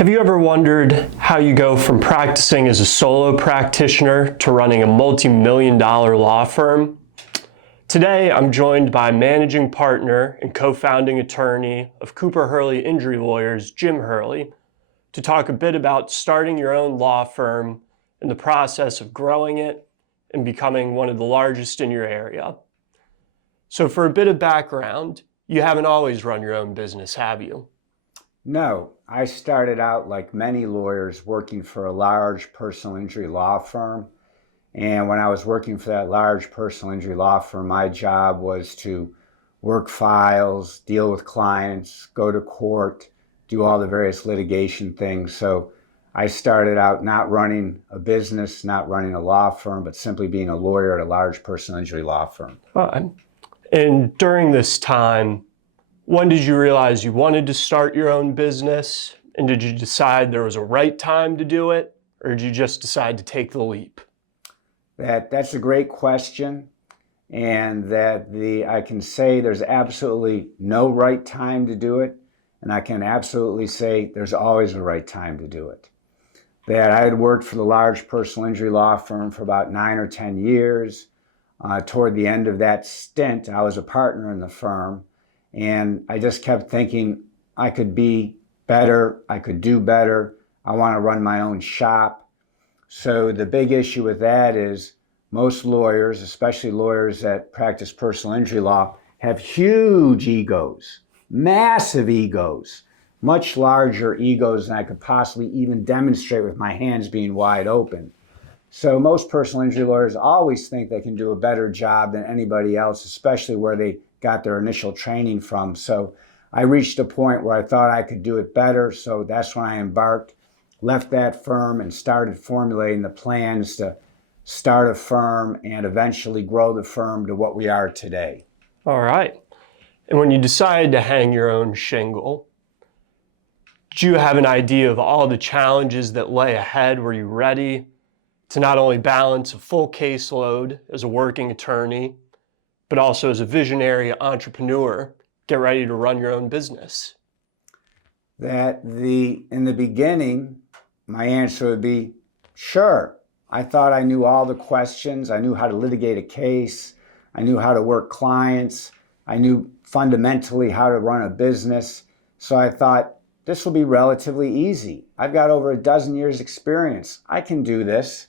Have you ever wondered how you go from practicing as a solo practitioner to running a multi-million-dollar law firm? Today, I'm joined by managing partner and co-founding attorney of Cooper Hurley Injury Lawyers, Jim Hurley, to talk a bit about starting your own law firm and the process of growing it and becoming one of the largest in your area. So for a bit of background, you haven't always run your own business, have you? No, I started out like many lawyers working for a large personal injury law firm. And when I was working for that large personal injury law firm, my job was to work files, deal with clients, go to court, do all the various litigation things. So I started out not running a business, not running a law firm, but simply being a lawyer at a large personal injury law firm. And during this time, when did you realize you wanted to start your own business? And did you decide there was a right time to do it? Or did you just decide to take the leap? That's a great question. And I can say there's absolutely no right time to do it. And I can absolutely say there's always a right time to do it. That I had worked for the large personal injury law firm for about 9 or 10 years. Toward the end of that stint, I was a partner in the firm. And I just kept thinking I could be better, I could do better, I want to run my own shop. So the big issue with that is most lawyers, especially lawyers that practice personal injury law, have huge egos, massive egos, much larger egos than I could possibly even demonstrate with my hands being wide open. So most personal injury lawyers always think they can do a better job than anybody else, especially where they got their initial training from. So I reached a point where I thought I could do it better. So that's when I embarked, left that firm and started formulating the plans to start a firm and eventually grow the firm to what we are today. All right. And when you decided to hang your own shingle, did you have an idea of all the challenges that lay ahead? Were you ready to not only balance a full caseload as a working attorney, but also as a visionary entrepreneur, get ready to run your own business? In the beginning, my answer would be, sure. I thought I knew all the questions. I knew how to litigate a case. I knew how to work clients. I knew fundamentally how to run a business. So I thought, this will be relatively easy. I've got over a dozen years experience. I can do this.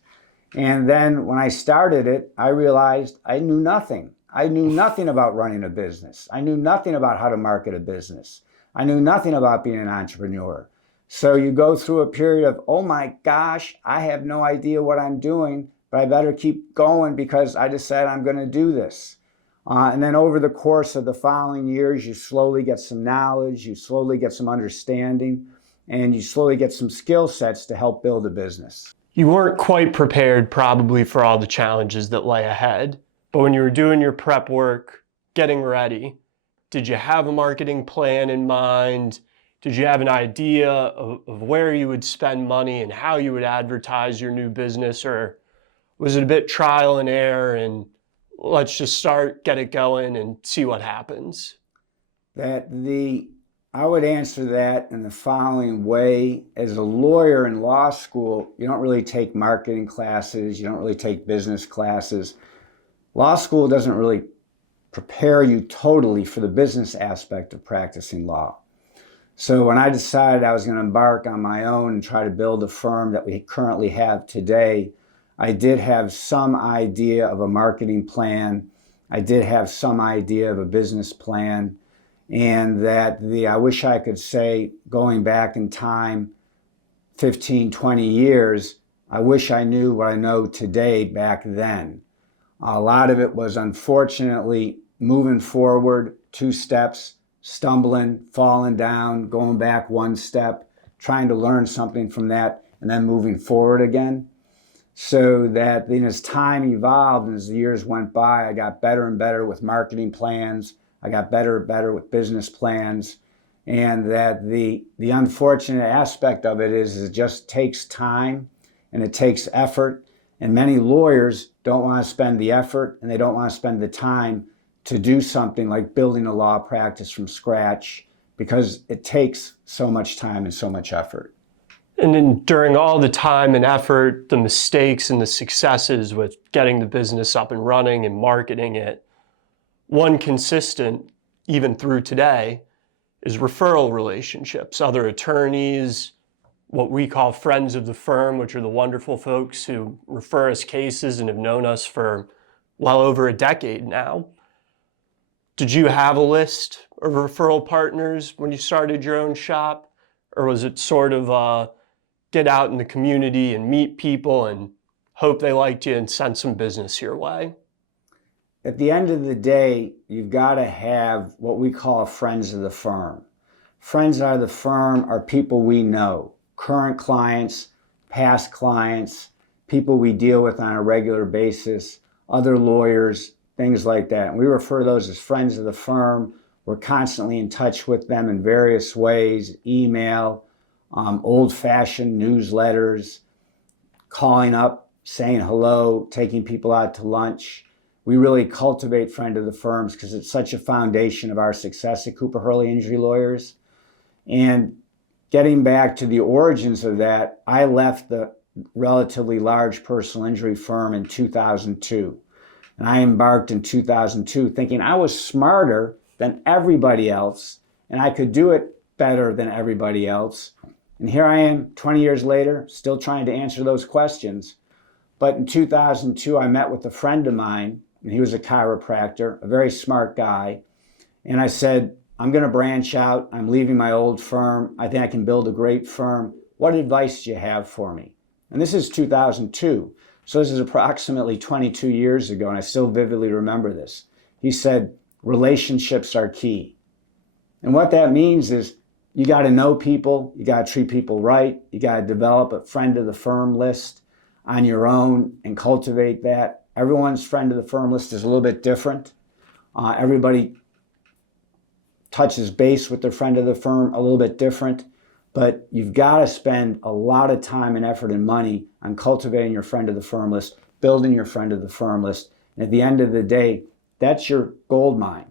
And then when I started it, I realized I knew nothing. I knew nothing about running a business. I knew nothing about how to market a business. I knew nothing about being an entrepreneur. So you go through a period of, oh my gosh, I have no idea what I'm doing, but I better keep going because I decided I'm going to do this. And then over the course of the following years, you slowly get some knowledge, you slowly get some understanding, and you slowly get some skill sets to help build a business. You weren't quite prepared probably for all the challenges that lay ahead. But when you were doing your prep work, getting ready, did you have a marketing plan in mind? Did you have an idea of where you would spend money and how you would advertise your new business? Or was it a bit trial and error and let's just start, get it going and see what happens? I would answer that in the following way. As a lawyer in law school, you don't really take marketing classes, you don't really take business classes. Law school doesn't really prepare you totally for the business aspect of practicing law. So when I decided I was going to embark on my own and try to build a firm that we currently have today, I did have some idea of a marketing plan. I did have some idea of a business plan. And I wish I could say, going back in time 15, 20 years, I wish I knew what I know today back then. A lot of it was unfortunately moving forward 2 steps, stumbling, falling down, going back 1 step, trying to learn something from that, and then moving forward again. So that as time evolved and as the years went by, I got better and better with marketing plans. I got better and better with business plans. And that the unfortunate aspect of it is it just takes time and it takes effort. And many lawyers don't want to spend the effort and they don't want to spend the time to do something like building a law practice from scratch because it takes so much time and so much effort. And then during all the time and effort, the mistakes and the successes with getting the business up and running and marketing it, one consistent, even through today, is referral relationships, other attorneys, what we call friends of the firm, which are the wonderful folks who refer us cases and have known us for well over a decade now. Did you have a list of referral partners when you started your own shop? Or was it sort of get out in the community and meet people and hope they liked you and send some business your way? At the end of the day, you've got to have what we call friends of the firm. Friends of the firm are people we know, current clients, past clients, people we deal with on a regular basis, other lawyers, things like that. And we refer to those as friends of the firm. We're constantly in touch with them in various ways, email, old-fashioned newsletters, calling up, saying hello, taking people out to lunch. We really cultivate friend of the firms because it's such a foundation of our success at Cooper Hurley Injury Lawyers. And getting back to the origins of that, I left the relatively large personal injury firm in 2002. And I embarked in 2002 thinking I was smarter than everybody else and I could do it better than everybody else. And here I am 20 years later, still trying to answer those questions. But in 2002, I met with a friend of mine, and he was a chiropractor, a very smart guy. And I said, I'm going to branch out. I'm leaving my old firm. I think I can build a great firm. What advice do you have for me? And this is 2002. So this is approximately 22 years ago, and I still vividly remember this. He said, relationships are key. And what that means is you got to know people, you got to treat people right, you got to develop a friend of the firm list on your own and cultivate that. Everyone's friend of the firm list is a little bit different. Everybody touches base with their friend of the firm a little bit different, but you've got to spend a lot of time and effort and money on cultivating your friend of the firm list, building your friend of the firm list. And at the end of the day, that's your gold mine.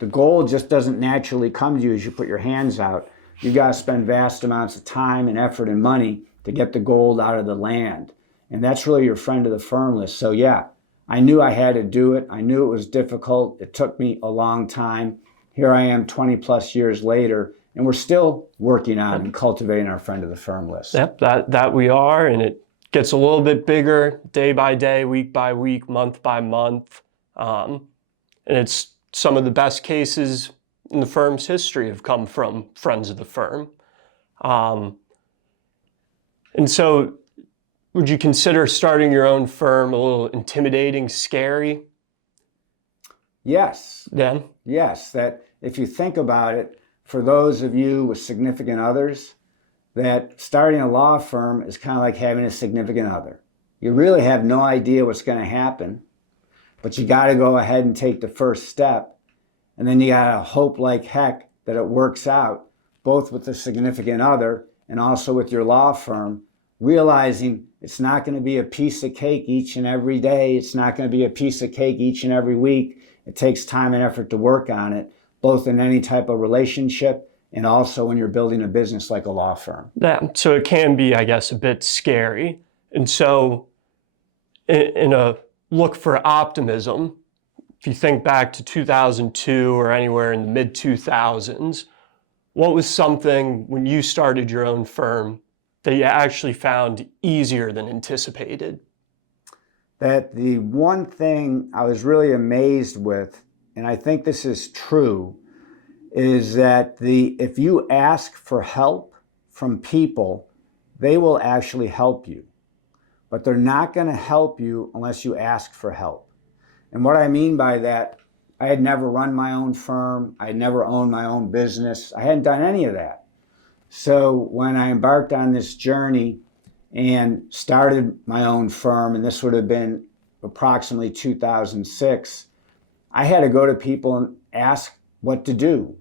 The gold just doesn't naturally come to you as you put your hands out. You've got to spend vast amounts of time and effort and money to get the gold out of the land. And that's really your friend of the firm list. So yeah, I knew I had to do it. I knew it was difficult. It took me a long time. Here I am 20 plus years later, and we're still working on and cultivating our friend of the firm list. Yep, that we are, and it gets a little bit bigger day by day, week by week, month by month. And it's some of the best cases in the firm's history have come from friends of the firm. And so would you consider starting your own firm a little intimidating, scary? Yes. Yeah. Yes, that if you think about it, for those of you with significant others, that starting a law firm is kind of like having a significant other. You really have no idea what's going to happen, but you got to go ahead and take the first step. And then you got to hope like heck that it works out, both with the significant other and also with your law firm, realizing it's not going to be a piece of cake each and every day. It's not going to be a piece of cake each and every week. It takes time and effort to work on it, both in any type of relationship and also when you're building a business like a law firm. Yeah, so it can be, I guess, a bit scary. And so in a look for optimism, if you think back to 2002 or anywhere in the mid-2000s, what was something when you started your own firm that you actually found easier than anticipated? That the one thing I was really amazed with, and I think this is true, is that if you ask for help from people, they will actually help you. But they're not going to help you unless you ask for help. And what I mean by that, I had never run my own firm. I had never owned my own business. I hadn't done any of that. So when I embarked on this journey and started my own firm, and this would have been approximately 2006, I had to go to people and ask what to do.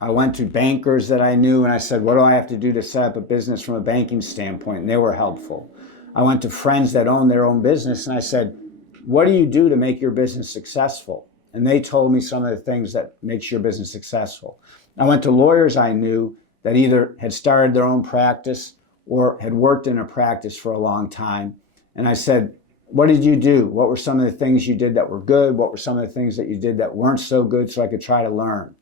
I went to bankers that I knew and I said, what do I have to do to set up a business from a banking standpoint? And they were helpful. I went to friends that owned their own business and I said, what do you do to make your business successful? And they told me some of the things that makes your business successful. I went to lawyers I knew that either had started their own practice or had worked in a practice for a long time. And I said, what did you do? What were some of the things you did that were good? What were some of the things that you did that weren't so good, so I could try to learn?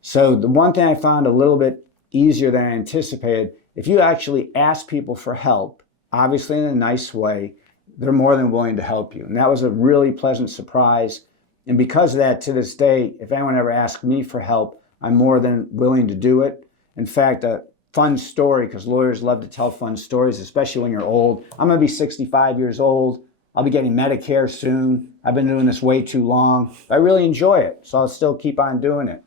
So the one thing I found a little bit easier than I anticipated, if you actually ask people for help, obviously in a nice way, they're more than willing to help you. And that was a really pleasant surprise. And because of that, to this day, if anyone ever asks me for help, I'm more than willing to do it. In fact, a fun story, because lawyers love to tell fun stories, especially when you're old. I'm going to be 65 years old. I'll be getting Medicare soon. I've been doing this way too long. I really enjoy it, so I'll still keep on doing it.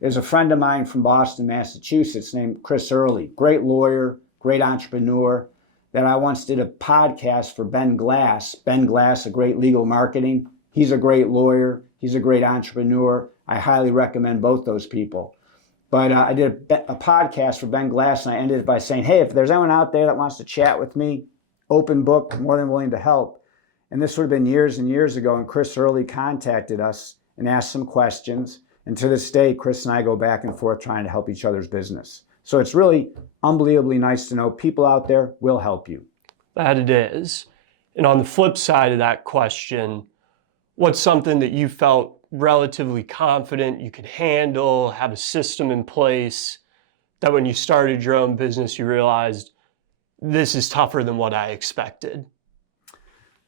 There's a friend of mine from Boston, Massachusetts, named Chris Hurley. Great lawyer, great entrepreneur, that I once did a podcast for Ben Glass. Ben Glass, a great legal marketing. He's a great lawyer. He's a great entrepreneur. I highly recommend both those people. But I did a podcast for Ben Glass, and I ended it by saying, hey, if there's anyone out there that wants to chat with me, open book, more than willing to help. And this would have been years and years ago, and Chris Hurley contacted us and asked some questions. And to this day, Chris and I go back and forth trying to help each other's business. So it's really unbelievably nice to know people out there will help you. That it is. And on the flip side of that question, what's something that you felt relatively confident you could handle, have a system in place, that when you started your own business, you realized this is tougher than what I expected?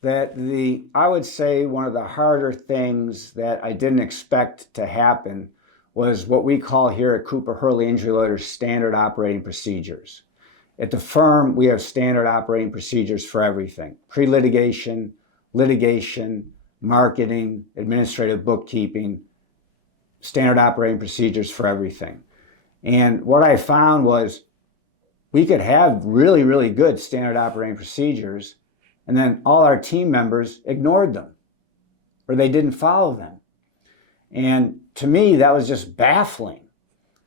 I would say one of the harder things that I didn't expect to happen was what we call here at Cooper Hurley Injury Lawyers standard operating procedures. At the firm, we have standard operating procedures for everything: pre-litigation, litigation, marketing, administrative bookkeeping, standard operating procedures for everything. And what I found was we could have really, really good standard operating procedures, and then all our team members ignored them or they didn't follow them. And to me, that was just baffling.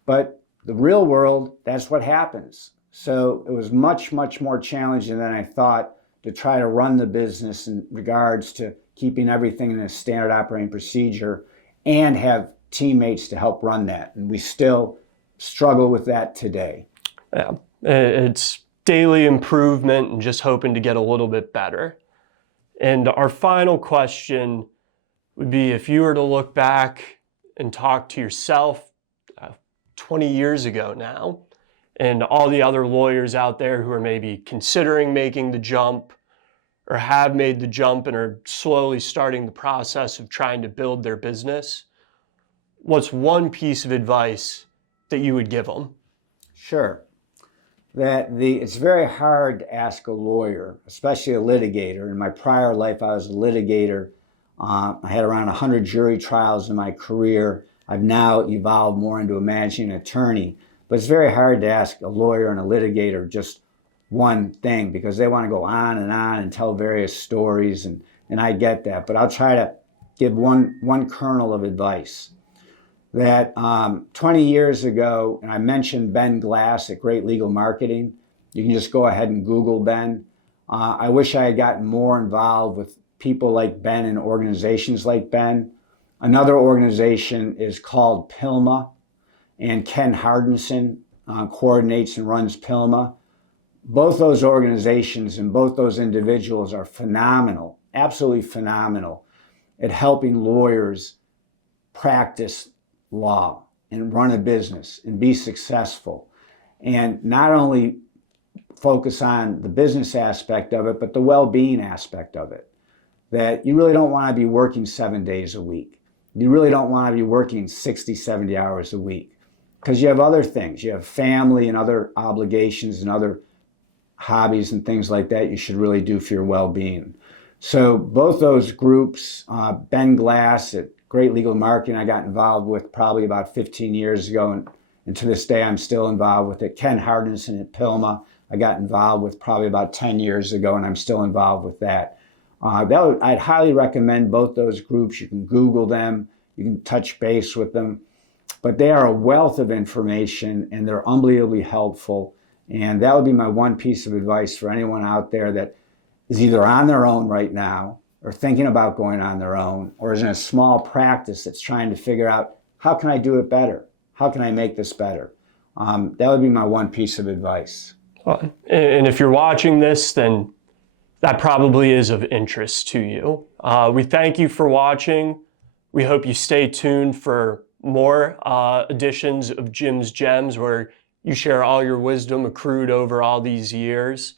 But the real world, that's what happens. So it was much, much more challenging than I thought to try to run the business in regards to keeping everything in a standard operating procedure and have teammates to help run that. And we still struggle with that today. Yeah, it's daily improvement and just hoping to get a little bit better. And our final question would be, if you were to look back and talk to yourself 20 years ago now, and all the other lawyers out there who are maybe considering making the jump or have made the jump and are slowly starting the process of trying to build their business, what's one piece of advice that you would give them? Sure. It's very hard to ask a lawyer, especially a litigator. In my prior life, I was a litigator. I had around 100 jury trials in my career. I've now evolved more into a managing attorney. But it's very hard to ask a lawyer and a litigator just one thing, because they want to go on and tell various stories, and I get that. But I'll try to give one kernel of advice. That 20 years ago, and I mentioned Ben Glass at Great Legal Marketing. You can just go ahead and Google Ben. I wish I had gotten more involved with people like Ben and organizations like Ben. Another organization is called PILMA, and Ken Hardinson coordinates and runs PILMA. Both those organizations and both those individuals are phenomenal, absolutely phenomenal at helping lawyers practice law and run a business and be successful, and not only focus on the business aspect of it, but the well-being aspect of it. That you really don't want to be working 7 days a week. You really don't want to be working 60, 70 hours a week, because you have other things. You have family and other obligations and other hobbies and things like that you should really do for your well-being. So both those groups, Ben Glass at Great Legal Marketing, I got involved with probably about 15 years ago, and to this day I'm still involved with it. Ken Hardinson at PILMA, I got involved with probably about 10 years ago, and I'm still involved with that. I'd highly recommend both those groups. You can Google them, you can touch base with them, but they are a wealth of information and they're unbelievably helpful. And that would be my one piece of advice for anyone out there that is either on their own right now or thinking about going on their own, or is in a small practice that's trying to figure out, how can I do it better? How can I make this better? That would be my one piece of advice. And if you're watching this, then that probably is of interest to you. We thank you for watching. We hope you stay tuned for more editions of Jim's Gems, where you share all your wisdom accrued over all these years.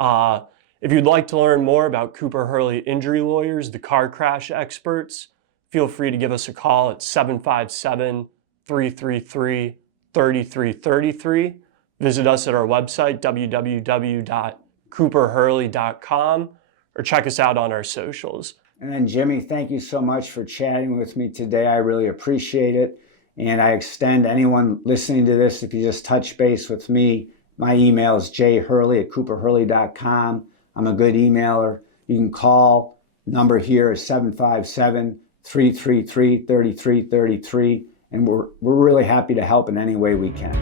If you'd like to learn more about Cooper Hurley Injury Lawyers, the car crash experts, feel free to give us a call at 757-333-3333. Visit us at our website, www.cooperhurley.com, or check us out on our socials. And then Jimmy, thank you so much for chatting with me today. I really appreciate it. And I extend anyone listening to this, if you just touch base with me, my email is jhurley@cooperhurley.com. I'm a good emailer. You can call. Number here is 757-333-3333. And we're really happy to help in any way we can.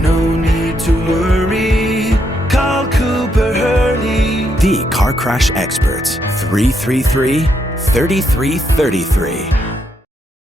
No need to worry. Call Cooper Hurley. The car crash experts. 333-3333.